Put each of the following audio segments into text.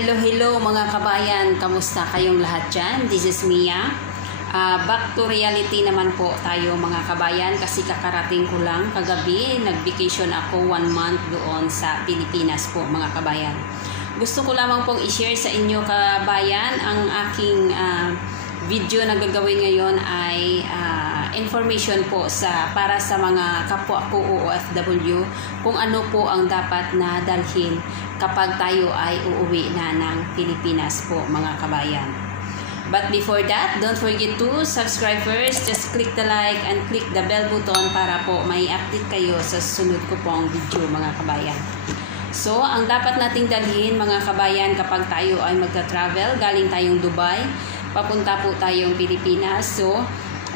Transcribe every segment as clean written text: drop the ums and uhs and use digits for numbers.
Hello mga kabayan, kamusta kayong lahat dyan? This is Mia. Back to reality naman po tayo mga kabayan kasi kakarating ko lang kagabi, nag-vacation ako 1 month doon sa Pilipinas po mga kabayan. Gusto ko lamang pong i-share sa inyo kabayan ang aking video na gagawin ngayon ay information po para sa mga kapwa ko OFW kung ano po ang dapat na dalhin kapag tayo ay uuwi na ng Pilipinas po mga kabayan. But before that, don't forget to subscribe first. Just click the like and click the bell button para po may update kayo sa sunod ko pong video mga kabayan. So, ang dapat nating dalhin mga kabayan kapag tayo ay magta-travel, galing tayong Dubai, papunta po tayong Pilipinas. So,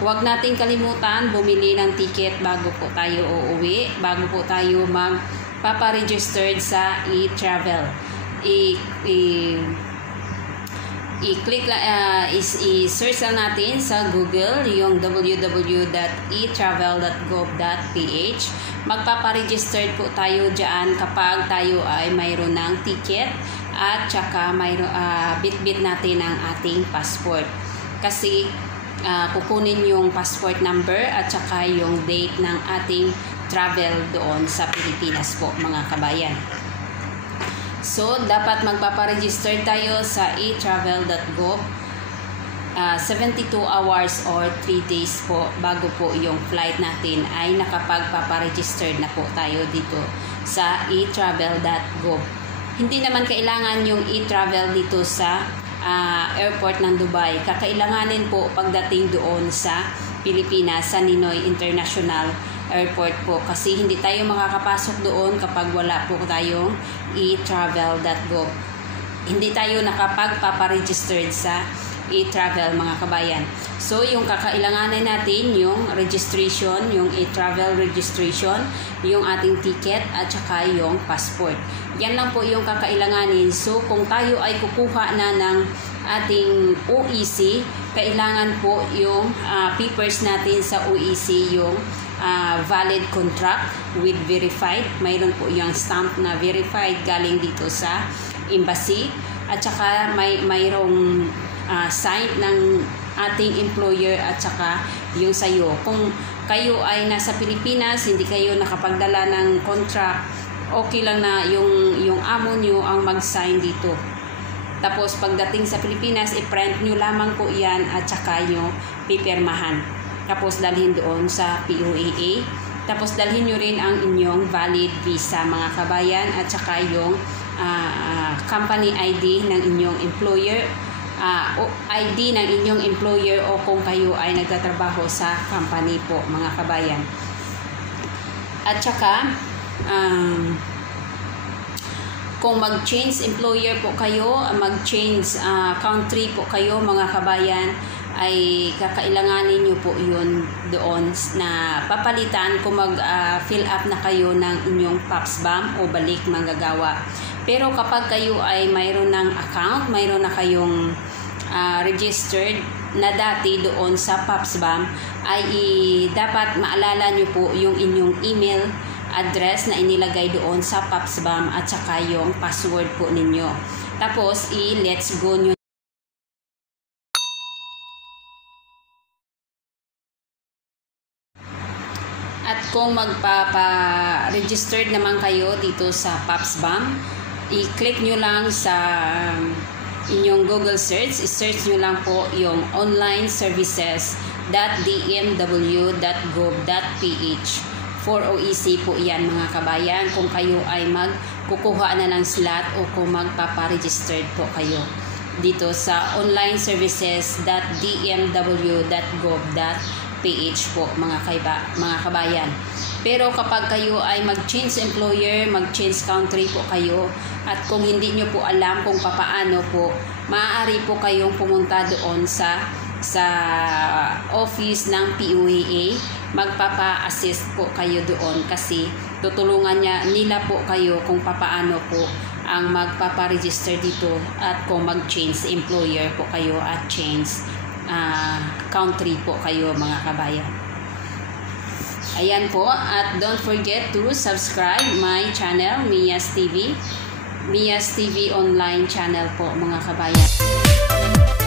huwag nating kalimutan bumili ng ticket bago po tayo uuwi, bago po tayo magpaparegistered sa e-travel. I-click i-search lang natin sa Google yung www.etravel.gov.ph. Magpaparegistered po tayo dyan kapag tayo ay mayroon ng ticket at saka bit-bit natin ang ating passport. Kasi kukunin yung passport number at saka yung date ng ating travel doon sa Pilipinas po mga kabayan. So, dapat magpaparegister tayo sa etravel.gov 72 hours or 3 days po bago po yung flight natin ay nakapagpaparegister na po tayo dito sa etravel.gov. Hindi naman kailangan yung e-travel dito sa airport ng Dubai. Kakailanganin po pagdating doon sa Pilipinas, sa Ninoy International Airport po. Kasi hindi tayo makakapasok doon kapag wala po tayong etravel.gov. Hindi tayo nakapagpaparegistered sa e-travel mga kabayan. So, yung kakailanganin natin, yung registration, yung e-travel registration, yung ating ticket, at saka yung passport. Yan lang po yung kakailanganin. So, kung tayo ay kukuha na ng ating OEC, kailangan po yung papers natin sa OEC, yung valid contract with verified. Mayroon po yung stamp na verified galing dito sa embassy. At saka mayroong sign ng ating employer at saka yung sayo. Kung kayo ay nasa Pilipinas, hindi kayo nakapagdala ng contract, okay lang na yung amo nyo ang mag-sign dito. Tapos pagdating sa Pilipinas, i-print nyo lamang po yan at saka yung pipirmahan. Tapos dalhin doon sa POAA. Tapos dalhin nyo rin ang inyong valid visa mga kabayan at saka yung company ID ng inyong employer, ID ng inyong employer o kung kayo ay nagtatrabaho sa company po mga kabayan. At saka kung mag-change employer po kayo, mag-change country po kayo mga kabayan, ay kakailanganin nyo po yun doon na papalitan kung mag-fill up na kayo ng inyong PAPSBAM o balik manggagawa. Pero kapag kayo ay mayroon ng account, mayroon na kayong registered na dati doon sa PAPSBAM, ay dapat maalala nyo po yung inyong email address na inilagay doon sa PAPSBAM at saka yung password po ninyo. Tapos let's go nyo. At kung magpapa-registered naman kayo dito sa PAPSBAM, i-click nyo lang sa inyong Google search, i-search nyo lang po yung onlineservices.dmw.gov.ph. For OEC po yan mga kabayan kung kayo ay magkukuha na ng slot o kung magpapa-registered po kayo dito sa onlineservices.dmw.gov.ph po mga kabayan. Pero kapag kayo ay mag-change employer, mag-change country po kayo at kung hindi nyo po alam kung papaano po, maaari po kayong pumunta doon sa office ng POAA. Magpapa-assist po kayo doon kasi tutulungan nila po kayo kung papaano po ang magpapa-register dito at kung mag-change employer po kayo at change country po kayo mga kabayan. Ayan po, at don't forget to subscribe my channel, Mia's TV. Mia's TV online channel po mga kabayan.